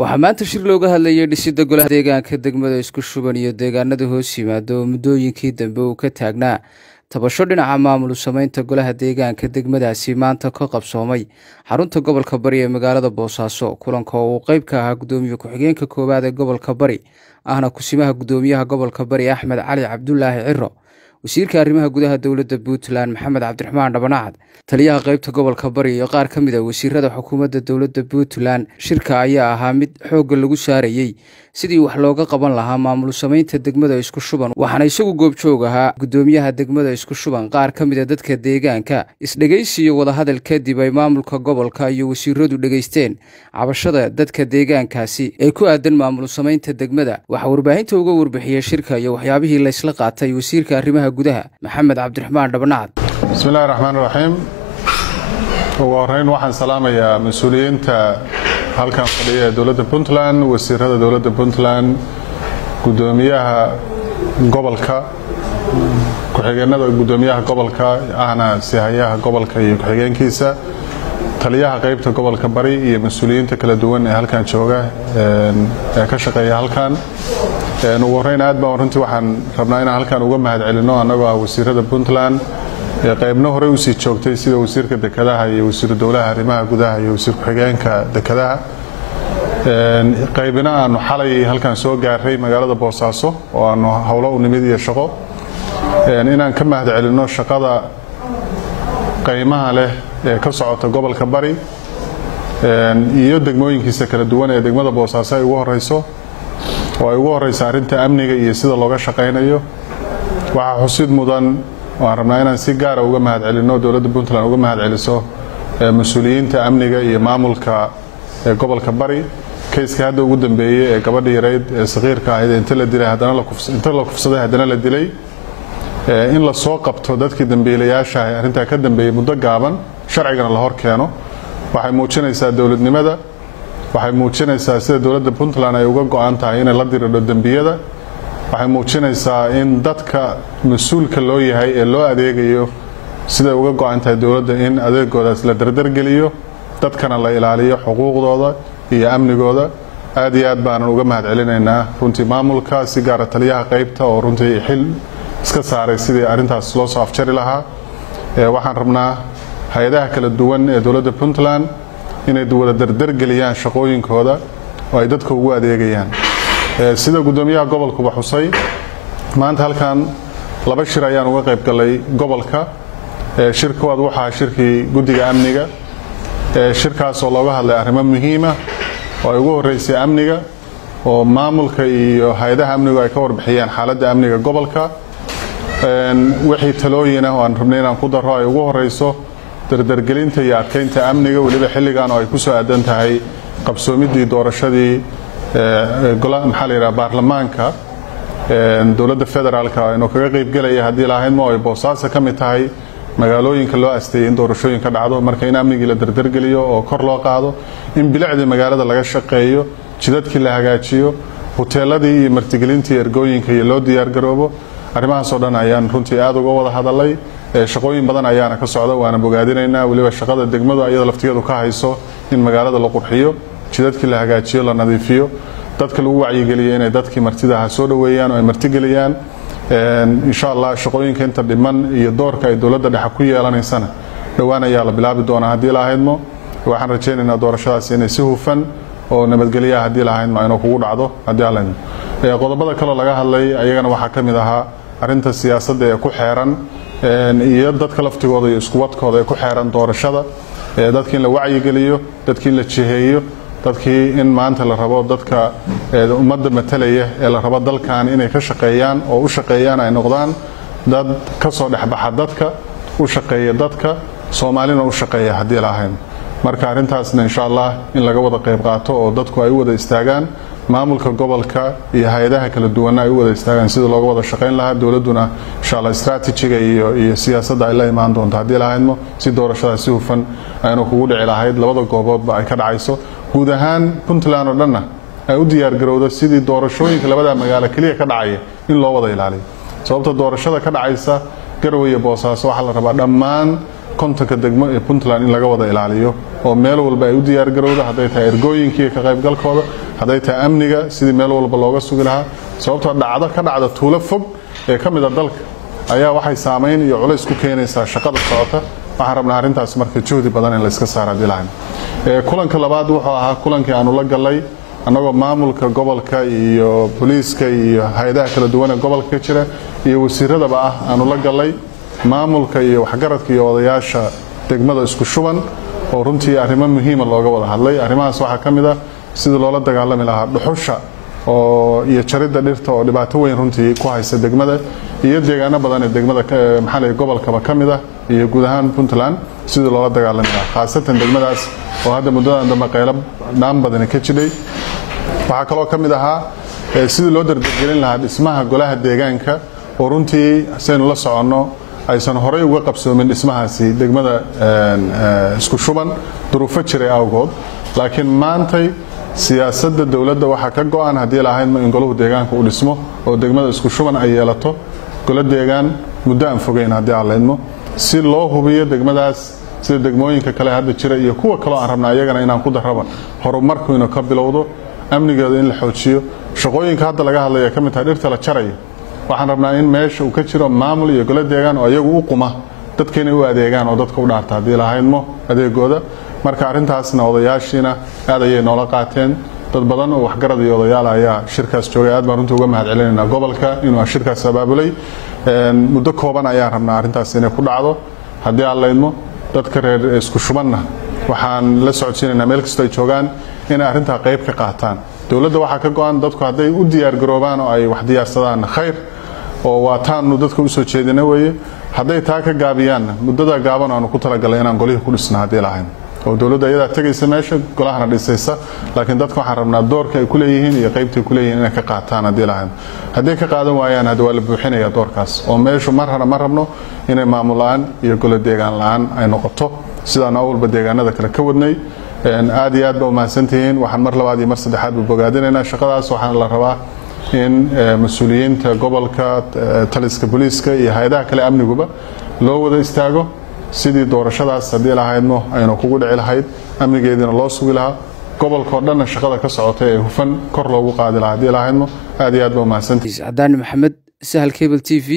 waxaa maanta shir looga hadlayay dhisidda golaha deegaanka degmada isku shuban iyo deegaanada hoos yimaada oo muddooyinkii dambe uu ka taagnaa tabasho dhinaca maamul samaynta golaha deegaanka degmadaasi maanta ka qabsoomay xarunta gobolka bari ee magaalada Boosaaso kulanka oo uu qayb ka ahaa gudoomiye ku-xigeenka koowaad ee gobolka bari ahna kusimaha gudoomiyaha gobolka bari Axmed Cali Cabdullaahi Ciro wasiirka arrimaha gudaha dawladda Puntland Maxamed Cabdiraxmaan Dhabanacad taliyaha qaybta gobolka bari iyo qaar ka mid ah wasiirada xukuumadda dawladda Puntland shirka ayaa ahaa mid xoog lagu saarayay sidii wax looga qaban lahaa maamul samaynta degmada isku shuban waxaana isagu goobjoog ahaa gudoomiyaha degmada isku shuban qaar ka mid ah dadka deegaanka isdhageysiyo wada hadal kadib ay maamulka gobolka iyo wasiiradu dhageysteen cabashada dadka deegaankaasi ee ku aadan maamul samaynta degmada waxa warbaahinta uga warbixiyay shirka iyo waxyaabihii la isla qaatay wasiirka arrimaha gudaha Maxamed Cabdiraxmaan Dhabanacad bismillaahir rahmaanir rahiim ugu horeyn waxaan salaamayaa mas'uuliyiinta halkan fadhiya dawladda Puntland wasiirada dawladda Puntland gudoomiyaha gobolka ku-xigeenada gudoomiyaha gobolka ahna sihayaha gobolka iyo ku-xigeenkiisa taliyaha qaybta gobolka bari iyo mas'uuliyiinta kala duwan ee halkan jooga ee ka shaqeeya halkan ugu horeyn aad baan runtii waxaan rabnaa inaan halkan uga mahadcelino anagoo wasiirada Puntland qaybna hore u sii joogtay sida wasiirka dekedaha iyo wasiir dawladaha arrimaha gudaha iyo wasiir ku-xigeenka dekedaha qaybina aanu xalay halkan soo gaaray magaalada Boosaaso oo aanu hawlo u nimid iyo shaqo inaan ka mahadcelino shaqada qaymaha leh ee ka socota gobolka bari iyo degmooyinkiisa kala duwan ee degmada Boosaaso ay ugu horeyso oo ay ugu horeyso arrinta amniga iyo sida looga shaqeynayo waxa xusid mudan waan rabnaa inaan si gaar ah uga mahadcelino dawladda Puntland uga mahadceliso mas'uuliyiinta amniga iyo maamulka gobolka bari kayska hadda ugu dambeeyay ee gabadha yareed ee saqiirka ahayd inta la dilay hadana la kufsaday hadana la dilay in la soo qabto dadkii dambiilayaasha ah arrinta ka dambeeyay muddo gaaban sharcigana la hor keeno waxay muujinaysaa dawladnimada waxay muujinaysaa sida dawladda Puntland ay uga go'an tahay in la dirirdo dambiyada waxay muujinaysaa in dadka mas'uulka loo yahay ee loo adeegayo sida uga go'an tahay dawladda in adeegoodaas la dardar geliyo dadkana la ilaaliyo xuquuqdooda iyo amnigooda aad iyo aad baan uga mahadcelinaynaa runtii maamulka si gaar ah taliyaha qaybta oo runtii xil iska saaray sidii arrintaas loo soo afjari lahaa waxaan rabnaa hay'adaha kala duwan ee dawladda Puntland inay wada dardar geliyaan shaqooyinkooda oo ay dadka ugu adeegayaan sida gudoomiyaha gobolka waxusay maanta halkan laba shir ayaan uga qayb galay gobolka shirkooda waxa shirkii gudiga amniga shirkaas oo looga hadlay arrimo muhiim ah oo ay ugu horeysay amniga oo maamulka iyo hay'adaha amniga ay ka warbixiyaan xaaladda amniga gobolka wixii talooyin ah oo aan rabnay inaan ku daro ay ugu horeyso dardargelinta iyo adkeynta amniga waliba xilligan oo ay ku soo aadan tahay qabsoomidii doorashadii maxaa la yiraahdaa baarlamaanka dawladda federaalka inuu kaga qayb galaya hadii la ahayn ay Boosaaso ka mid tahay magaalooyinka loo asteeyay in doorashooyinka dhacdo marka in amniga la dardar geliyo oo kor loo qaado in bilicda magaalada laga shaqeeyo jidadkii la hagaajiyo hoteeladii iyo martigelintii ergooyinka iyo loo diyaar garoobo arrimahaas oo dhan ayaan runtii aad uga wada hadalay shaqooyin badan ayaana ka socda waana bogaadinaynaa waliba shaqada degmadu ayada laftigeedu ka hayso in magaalada la qurxiyo jidadkii la hagaajiyo la nadiifiyo dadka lagu wacyigeliyo inay dadkii martida soo dhaweeyaan oo ay martigeliyaan insha Allah shaqooyinka inta dhiman iyo doorka ay dawladda dhexe ku yeelanaysana dhawaan ayaa la bilaabi doonaa hadii la ahaydmo waxaan rajaynaynaa doorashadaas inay si hufan oo nabadgelyo hadii la ahaydmo inuu kugu dhacdo hadii la ahaydmo qodobada kale laga hadlay ayagana waxa ka mid ahaa arrinta siyaasadda ee ku xeeran iyo dadka laftigooda iyo isku wadkooda ee ku xeeran doorashada dadkii la wacyigeliyo dadkii la jiheeyo dadkii in maanta la rabo dadka ummadda matalaya ee la rabo dalkan inay ka shaqeeyaan oo u shaqeeyaan ay noqdaan dad ka soo dhaxbaxa dadka u shaqeeya dadka Soomaalina u shaqeeya hadii la ahayn marka arrintaasna insha Allah in laga wada qayb qaato oo dadku ay wada istaagaan maamulka gobolka iyo hay'adaha kala duwan ay wada istaagaan sida looga wada shaqeyn lahaa dawladuna insha Allah istaraatiijiga iyo siyaasadda ay la imaan doonto hadii la ahayn si doorashada si hufan aynu kugu dhici lahayd labada gooboodba ay ka dhacayso guud ahaan Puntland oo dhanna ay u diyaar garowdo sidii doorashooyinka labada magaalo kaliya ka dhacaya in loo wada ilaaliyo sababta doorashada ka dhacaysa Garowe iyo Boosaaso waxa la rabaa dhammaan kontonka degmo ee Puntland in laga wada ilaaliyo oo meel walba ay u diyaar garowdo haday tahay ergooyinkii ka qayb galkooda hadday tahay amniga sidii meel walba looga sugi lahaa sababtoo dhacdo ka dhacda tuulo fog ee ka mid ah dalka ayaa waxay saameyn iyo culays ku keenaysaa shaqada socota waxaan rabnaa arrintaas marka juhdi badan in la iska saaro dilaan kulanka labaad wuxuu ahaa kulankii aanu la galay annagoo maamulka gobolka iyo booliiska iyo hay'adaha kala duwan ee gobolka ka jira iyo wasiiradaba ah aanu la galay maamulka iyo waxgaradka iyo odayaasha degmada isku shuban oo runtii arrimo muhiim ah looga wada hadlay arrimahaas waxa ka mid ah sidii loola dagaalami lahaa dhuxusha oo iyo jaridda dhirta oo dhibaato weyn runtii ku haysta degmada iyo deegaano badan ee degmada maxalliga gobolkaba ka mid ah iyo guud ahaan Puntland sidii loola dagaalami lahaa khaasatan degmadaas oo hadda muddadan dambe qaylo dhaan badan ka jiray waxa kaloo ka mid ahaa sidii loo dardargelin lahaa dhismaha golaha deegaanka oo runtii saynu la soconno aysan horey uga qabsoomin dhismahaasi degmada isku shuban duruufo jiray awgood laakiin maantay siyaasadda dawladda waxa ka go'an hadii la ahayd in golaha deegaanka uu dhismo oo degmada isku shuban ay yeelato golo deegaan muddo aan fogeyn hadii aan leedmo si loo hubiyo degmadaas sida degmooyinka kale hadda jira iyo kuwa kale aan rabnaa iyagana inaan ku darraba horumarku inuu ka bilowdo amnigeeda in la xoojiyo shaqooyinka hadda laga hadlayo ka mid tahay dhirta la jarayo waxaan rabnaa in meesha uu ka jiro maamul iyo golo deegaan oo iyagu u quma dadkeena u adeegaan oo dadka u dhaarta hadii la ahaydmo adeegooda marka arrintaasna odayaashiina aad ayay noola qaateen dad badan oo waxgarad iyo odayaal ayaa shirkaas joogay aad baan runtii uga mahadcelinaynaa gobolka inuu shirkaas abaabulay muddo kooban ayaan rabnaa arrintaas inay ku dhacdo hadii aan leedmo dadka reer isku shubanna waxaan la socodsiinaynaa meel kasta ay joogaan inay arrintaa qayb ka qaataan dawladda waxa ka go'an dadku hadday u diyaar garoobaan oo ay wax diyaarsadaan khayr oo waataanu dadka u soo jeedina weeye hadday taa ka gaabiyaan muddada gaaban aanu ku talagalay inaan golihii ku dhisna hadii lahayn oo dawladda iyada tagaysa meesha golahana dhisaysa laakiin dadku waxaan rabnaa doorka ay ku leeyihiin iyo qaybta ay ku leeyihiin inay ka qaataan hadii lahayn hadday ka qaadan waayaan hadda waa la buuxinayaa doorkaas oo meeshu mar rabno inay maamul la'aan iyo golo deegaan la'aan ay noqoto sidaan awalba deegaanada kale ka wadnay aad iyo aad baa umahadsantihiin waxaan mar labaad iyo mar saddexaad u bogaadinaynaa shaqadaas waxaan la rabaa in mas'uuliyiinta gobolka taliska booliiska iyo hay'adaha kale amniguba loo wada istaago sidii doorashadaas hadii la ahaydmo aynu kugu dhici lahayd amnigeedina loo sugi lahaa gobolka oo dhan shaqada ka socotay ee hufan kor loogu qaadi lahaa hadii la ahaydmo aad iyo aad baa umahadsantihiin Cadaan Maxamed Sahal Cable TV